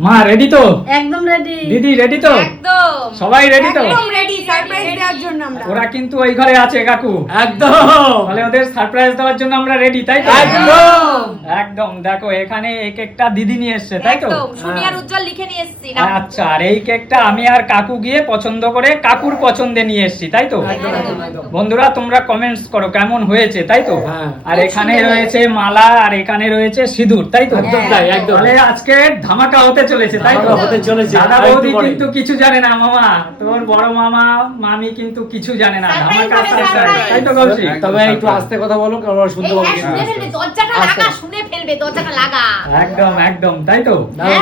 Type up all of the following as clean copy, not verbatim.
মা রেডি তো? একদম রেডি। দিদি রেডি তো? একদম সবাই রেডি তো? একদম রেডি সারপ্রাইজ দেওয়ার জন্য আমরা। ওরা কিন্তু ওই ঘরে আছে কাকু। একদম তাহলে ওদের সারপ্রাইজ দেওয়ার জন্য আমরা রেডি, তাই তো? একদম একদম। দেখো এখানে এই কেকটা দিদি নিয়ে এসেছে, তাই তো? একদম সুমি আর উজ্জ্বল লিখে নিয়ে এসেছি না। আচ্ছা, আর এই কেকটা আমি আর কাকু গিয়ে পছন্দ করে কাকুর পছন্দে নিয়ে এসেছি, তাই তো? বন্ধুরা তোমরা কমেন্টস করো কেমন হয়েছে, তাই তো? হ্যাঁ। আর এখানে রয়েছে মালা, আর এখানে রয়েছে সিঁদুর, তাই তো? একদম তাই, একদম। তাহলে আজকে ধামাকা হতে চলেছে, তাই তো? ধামাকা হতে চলেছে। দাদা একটু বৌদি পরে। কিন্তু কিছু জানে না, মামা তোর বড় মামা মামি কিন্তু কিছু জানে না। ধামাকা সারপ্রাইজ, তাই তো গৌসি? তবে একটু আস্তে কথা বলো কারণ ওরা শুনতে এই পাবে হ্যাঁ, শুনে ফেলবে, দরজাটা লাগা, শুনে ফেলবে, দরজাটা লাগা। একদম একদম, তাই তো?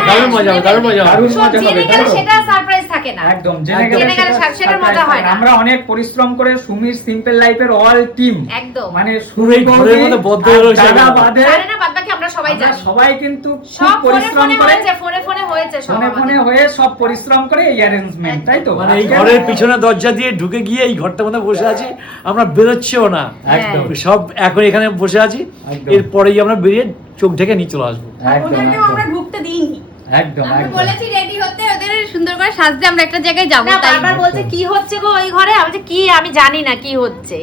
দারুণ মজা হবে, দারুণ মজা হবে। দারুণ সব মজা হবে, জেনে তাই গেলে তো? সেটা সারপ্রাইজ থাকে না। একদম জেনে গেলে সেটার মজা হয় না। আমরা অনেক পরিশ্রম করে সুমির সিম্পল লাইফের অল টিম, একদম মানে পুরো এই ঘরের মধ্যে বদ্ধ হয়ে রয়েছে দাদা একদম। বাদে জানে না বাদবাকি আমরা সবাই আমরা জানি। সবাই কিন্তু খুব সব ফোনে পরিশ্রম ফোনে করে, হয়েছে, ফোনে ফোনে হয়েছে সব ফোনে ফোনে আমাদের। হয়ে সব পরিশ্রম করে এই অ্যারেঞ্জমেন্ট, তাই তো? মানে এই ঘরের পিছনে দরজা দিয়ে ঢুকে গিয়ে এই ঘরটার মধ্যে বসে আছি, আমরা বেরোচ্ছিও না একদম সব এখন এখানে বসে আছি, একদম। এরপরেই আমরা বেরিয়ে চোখ ঢেকে নিয়ে চলে আসবো। একদম ওদেরকেও আমরা একদম ঢুকতে দিইনি। একদম আমরা একদম। বলেছি রেডি হতে, ওদের সুন্দর করে সাজতে আমরা একটা জায়গায় যাবো, না তাই বারবার বলছে কি হচ্ছে গো ওই ঘরে, আমি বলছি কি আমি জানি না কি হচ্ছে।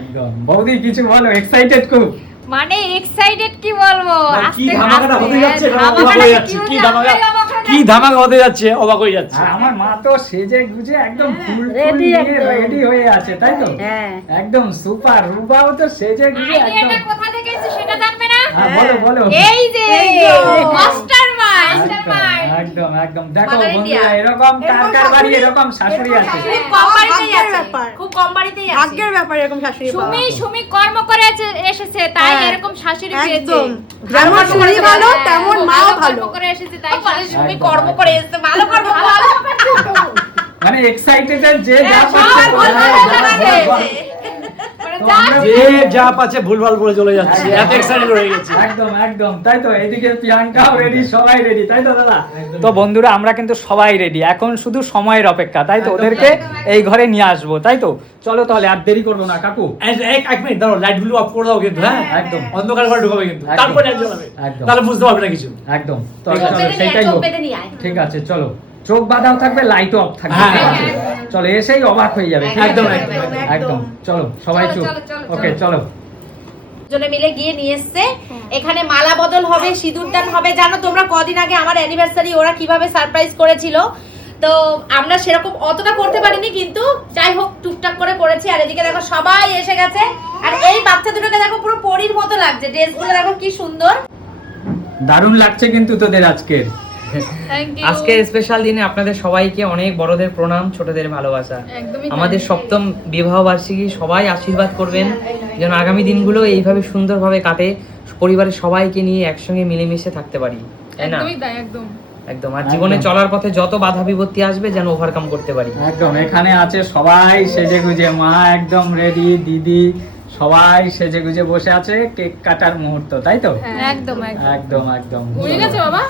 একদম বৌদি কিছু বলো, এক্সাইটেড খুব। মানে এক্সাইটেড কি বলবো, কি আস্তে ধামাকাটা আস্তে, হতে যাচ্ছে, এটা ধামাকাটা অবাক হয়ে কি যাচ্ছে, হচ্ছে, কি ধামাকা, আমরাই অবাক হয়ে কি ধামাকা হতে যাচ্ছে, অবাক হয়ে যাচ্ছে। আর আমার মা তো সেজে গুজে একদম ফুল Ready একদম। রেডি হয়ে আছে, তাই তো? হ্যাঁ। একদম সুপার। রূপাও তো সেজে গুজে একদম। আইডিয়াটা কোথা থেকে এসেছে সেটা জানবে না? হ্যাঁ, বলো বলো। এই যে এই যে। মাস্টারমাইন্ড, একদম একদম। দেখো Mother বন্ধুরা, India। এরকম কার এরকম কার বাড়ি শাশুড়ি- এরকম শাশুড়ি আছে? খুব কম বাড়িতেই ভাগ্যের আছে, ব্যাপার। খুব কম বাড়িতেই আছে। ভাগ্যের ব্যাপার এরকম শাশুড়ি পাওয়া। সুমি কর্ম করে এসেছে, তাই হ্যাঁ, এরকম শাশুড়ি পেয়েছে। একদম। যেমন শুনি ভালো তেমন মাও ভালো। কর্ম করে এসেছে, তাই মানে সুমি একদম, কর্ম একদম। করে এসেছে, ভালো কর্ম ভালো। মানে এক্সাইটেড যে যা হ্যাঁ, পাচ্ছে সবার ভুল হ্যাঁ, ভাল হ্যাঁ, লাগে। মানে তো যা আমরা- যে যা পাচ্ছে ভুলভাল বলে চলে যাচ্ছে, এত এক্সাইটেড হয়ে গেছে। একদম একদম, তাই তো? এদিকে প্রিয়াঙ্কাও রেডি, সবাই রেডি, তাই তো দাদা? তো বন্ধুরা আমরা কিন্তু সবাই রেডি, এখন শুধু সময়ের অপেক্ষা, তাই তো? ওদেরকে এই ঘরে নিয়ে আসবো, তাই তো? চলো তাহলে আর দেরি করবো না কাকু। এক মিনিট দাঁড়াও, লাইট গুলো অফ করে দাও কিন্তু, হ্যাঁ একদম। অন্ধকার ঘরে ঢুকাবে কিন্তু, একদম। তারপরে লাইট জ্বালাবে, একদম। তাহলে বুঝতে পারবে না কিছু। একদম। তো ঠিক আছে। চলো, সেটাই চোখ হোক। বেঁধে নিয়ে আয়। ঠিক আছে চলো, চোখ বাঁধাও থাকবে, লাইটও অফ থাকবে, হ্যাঁ, ঠিক হ্যাঁ, আছে? হ্যাঁ। চলো, এসেই অবাক হয়ে যাবে, ঠিক আছে? একদম, একদম। চলো সবাই চলো, চুপ। চলো, চলো, ওকে চলো। জনে মিলে গিয়ে নিয়ে এসছে। এখানে মালা বদল হবে, সিঁদুর দান হবে। জানো তোমরা কদিন আগে আমার অ্যানিভার্সারি ওরা কিভাবে সারপ্রাইজ করেছিল, তো আমরা সেরকম অতটা করতে পারিনি, কিন্তু যাই হোক টুকটাক করে করেছি। আর এদিকে দেখো সবাই এসে গেছে, আর এই বাচ্চা দুটোকে দেখো পুরো পরীর মতো লাগছে, ড্রেসগুলো দেখো কি সুন্দর। দারুণ লাগছে কিন্তু তোদের আজকে। Thank you. আজকে স্পেশাল দিনে আপনাদের সবাইকে অনেক বড়দের প্রণাম, ছোটদের ভালোবাসা। একদমই আমাদের তাই। সপ্তম বিবাহ বার্ষিকী, সবাই আশীর্বাদ করবেন যেন আগামী দিনগুলো এইভাবে সুন্দরভাবে কাটে, পরিবারের সবাইকে নিয়ে একসঙ্গে মিলেমিশে থাকতে পারি, তাই না? একদমই তাই, একদম। একদম। আর জীবনে চলার পথে যত বাধা বিপত্তি আসবে যেন ওভারকাম করতে পারি। একদম। এখানে আছে সবাই সেজে গুজে, মা একদম রেডি, দিদি সবাই সেজে গুজে বসে আছে, কেক কাটার মুহূর্ত, তাই তো? একদম একদম। একদম একদম। হয়ে গেছে বাবা?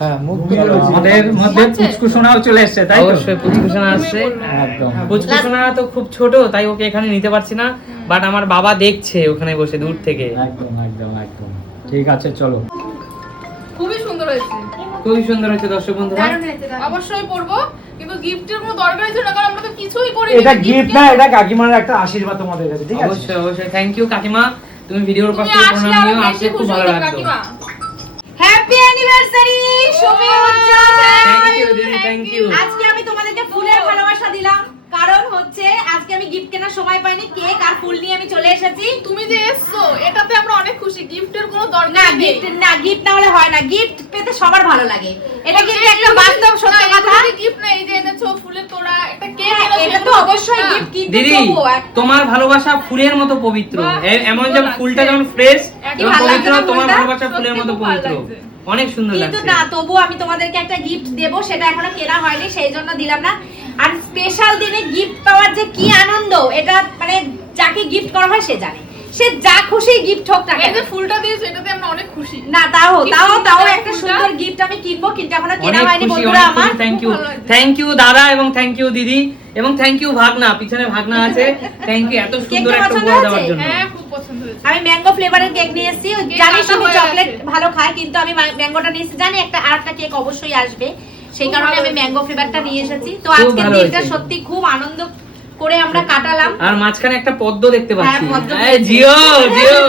হ্যাঁ, মুখ আমাদের মধ্যে পুচকুসোনাও চলে এসেছে, তাই তো? অবশ্যই পুচকুসোনা আসছে। একদম। পুচকুসোনা তো খুব ছোট, তাই ওকে এখানে নিতে পারছি না, বাট আমার বাবা দেখছে ওখানে বসে দূর থেকে। একদম একদম একদম। ঠিক আছে চলো। খুবই সুন্দর হয়েছে। খুবই সুন্দর হয়েছে দর্শক বন্ধুরা। অবশ্যই পরবো, কিন্তু গিফটের কোনো দরকারই ছিল না, কারণ আমরা তো কিছুই করিনি। এটা গিফট না, এটা কাকিমার একটা আশীর্বাদ তোমাদের কাছে, ঠিক আছে? অবশ্যই অবশ্যই। থ্যাংক ইউ কাকিমা, তুমি ভিডিওর পাশে তুমি আসলে প্রণাম আরো নিও, বেশি আসলে খুব খুশি ভালো হতাম লাগতো। কাকিমা। Happy anniversary Sumi Ujjwal. Thank you দিদি, থ্যাংক ইউ। আজকে আমি তোমাদেরকে ফুলের ভালোবাসা দিলাম, কারণ হচ্ছে আজকে আমি গিফট কেনার সময় পাইনি, কেক আর ফুল নিয়ে আমি চলে এসেছি। তুমি যে এসছো এটাতে আমরা অনেক খুশি, গিফটের কোনো না দরকার নেই। গিফট না হলে হয় না, গিফট পেতে সবার ভালো লাগে, এটা কিন্তু একটা বাস্তব সত্য কথা। গিফট না, এই যে এনেছো ফুলের তোড়া, একটা কেক হ্যাঁ, এনেছো, এটা তো অবশ্যই গিফট, কিন্তু দিদি তবুও একটা- তোমার ভালোবাসা ফুলের মতো পবিত্র। বাহ, এমন সুন্দর যেমন লাগছে। ফুলটা যেমন ফ্রেশ একদম এবং ভালো পবিত্র, লাগছে না তোমার ফুলটা? ভালোবাসা ফুলের সত্যি মতো খুব ভালো পবিত্র, লাগছে। অনেক সুন্দর কিন্তু লাগছে। না, তবুও আমি তোমাদেরকে একটা গিফট দেব, সেটা এখনো কেনা হয়নি, সেই জন্য দিলাম না। আর স্পেশাল দিনে গিফট পাওয়ার যে কি আনন্দ, এটা মানে যাকে গিফট করা হয় সে জানে, সে যা খুশি গিফট হোক না এই কেন। যে ফুলটা দিয়েছো এটাতে আমরা অনেক খুশি। না তাও কি তাও সুন্দর তাও ফুলটা। একটা সুন্দর গিফট আমি কিনবো, কিন্তু এখনো কেনা অনেক হয়নি খুশি, বন্ধুরা অনেক আমার। খুশি। থ্যাংক ইউ, খুব ভালো লাগছে। থ্যাংক ইউ দাদা, এবং থ্যাংক ইউ দিদি, এবং থ্যাংক ইউ ভাগনা, পিছনে ভাগনা আছে। থ্যাংক ইউ এত সুন্দর কেকটা একটা পছন্দ উপহার দেওয়ার হয়েছে? জন্য। হ্যাঁ খুব পছন্দ হয়েছে। আমি ম্যাঙ্গো ফ্লেভারের কেক নিয়ে এসেছি। কেক জানি কাটা শুধু হয়ে চকলেট গেছে। ভালো খায়, কিন্তু আমি ম্যাঙ্গোটা নিয়ে এসেছি। জানি আরেকটা কেক অবশ্যই আসবে, সেই কারণে আমি ম্যাঙ্গো ফ্লেভারটা নিয়ে এসেছি। তো খুব আজকের ভালো দিনটা হয়েছে। সত্যি খুব আনন্দ করে আমরা কাটালাম। আর মাঝখানে একটা পদ্ম দেখতে পাচ্ছি। হ্যাঁ, পদ্ম এই জিও জিও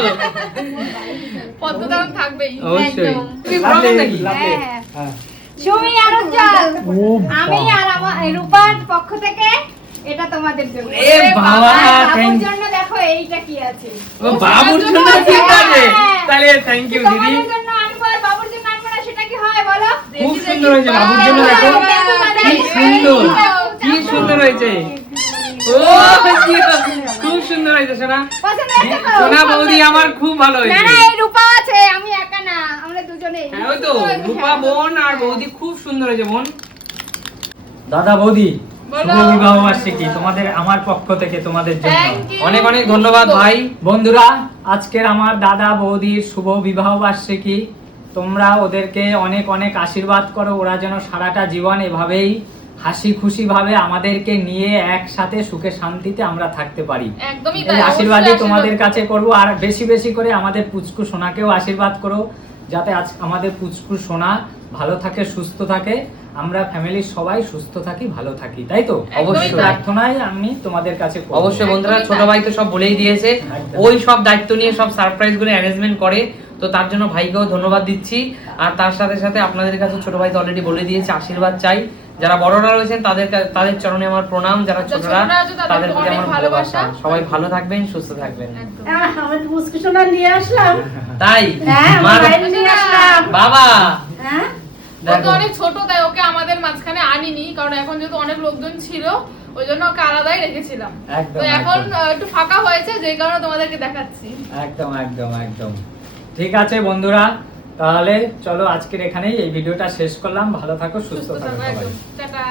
পদ্মদান থাকবেই। অবশ্যই একদম। তুমি প্রথম নাকি? হ্যাঁ। সুমি আর উজ্জ্বল, আমি আর আমার রূপার পক্ষ থেকে এটা তোমাদের জন্য। এ বাবা আর থ্যাংক বাবুর জন্য দেখো এইটা কি আছে। ও বাবুর জন্য ঠিক আছে, তাহলে থ্যাংক ইউ দিদি। তোমাদের জন্য আনবো আর বাবুর জন্য আনবো না, সেটা কি হয় বলো? খুব সুন্দর হয়েছে বাবুর জন্য, দেখো কি সুন্দর, কি সুন্দর হয়েছে। ও জিও, খুব সুন্দর হয়েছে সোনা। পছন্দ হয়েছে তো? সোনা বৌদি আমার খুব ভালো না হয়েছে। না, এই রূপা আছে, আমি একা না, আমরা দুজনেই। হ্যাঁ ওই তো রূপা বোন আর বৌদি খুব সুন্দর হয়েছে বোন। দাদা বৌদি, বলো। শুভ বিবাহ বার্ষিকী তোমাদের আমার পক্ষ থেকে তোমাদের জন্য। Thank you. অনেক অনেক ধন্যবাদ ভাই। বন্ধুরা, আজকের আমার দাদা বৌদির শুভ বিবাহ বার্ষিকী। তোমরা ওদেরকে অনেক অনেক আশীর্বাদ করো, ওরা যেন সারাটা জীবন এভাবেই হাসি খুশি ভাবে আমাদেরকে নিয়ে একসাথে সুখে শান্তিতে আমরা থাকতে পারি। একদমই এই তাই, আশীর্বাদই অবশ্যই তোমাদের আশীর্বাদ কাছে করব। আর বেশি বেশি করে আমাদের পুচকু সোনাকেও আশীর্বাদ করো, যাতে আজ আমাদের পুচকু সোনা ভালো থাকে, সুস্থ থাকে, আমরা ফ্যামিলির সবাই সুস্থ থাকি, ভালো থাকি, তাই তো? একদমই অবশ্যই তাই। প্রার্থনাই আমি তোমাদের কাছে করব। অবশ্যই বন্ধুরা, একদমই ছোট তাই। ভাই তো সব বলেই দিয়েছে, একদম। ওই সব দায়িত্ব নিয়ে সব সারপ্রাইজ গুলো অ্যারেঞ্জমেন্ট করে, তো তার জন্য ভাইকেও ধন্যবাদ দিচ্ছি। আর তার সাথে সাথে আপনাদের কাছে ছোট ভাই তো অলরেডি বলে দিয়েছে, আশীর্বাদ চাই। যারা বড়রা রয়েছেন তাদের চরণে আমার প্রণাম, যারা যারা ছোটরা ছোটরা আছে তাদের তাদের প্রতি অনেক আমার ভালোবাসা। ভালোবাসা। সবাই ভালো থাকবেন, সুস্থ থাকবেন। একদম। আমি তো মুস্কুশোনা নিয়ে আসলাম। তাই হ্যাঁ, মা, আমার ভাই নিয়ে আসলাম। বাবা হ্যাঁ, ও তো দেখো অনেক ছোট, তাই ওকে আমাদের মাঝখানে আনিনি, কারণ এখন যেহেতু অনেক লোকজন ছিল ওই জন্য ওকে আলাদাই রেখেছিলাম। একদম, তো এখন একদম। একটু ফাঁকা হয়েছে, যে কারণে তোমাদেরকে দেখাচ্ছি। একদম একদম একদম ঠিক আছে বন্ধুরা, তাহলে চলো আজকের এখানেই এই ভিডিওটা শেষ করলাম। ভালো থাকো, সুস্থ সুস্থ থাকো থাকো সবাই। একদম। টাটা।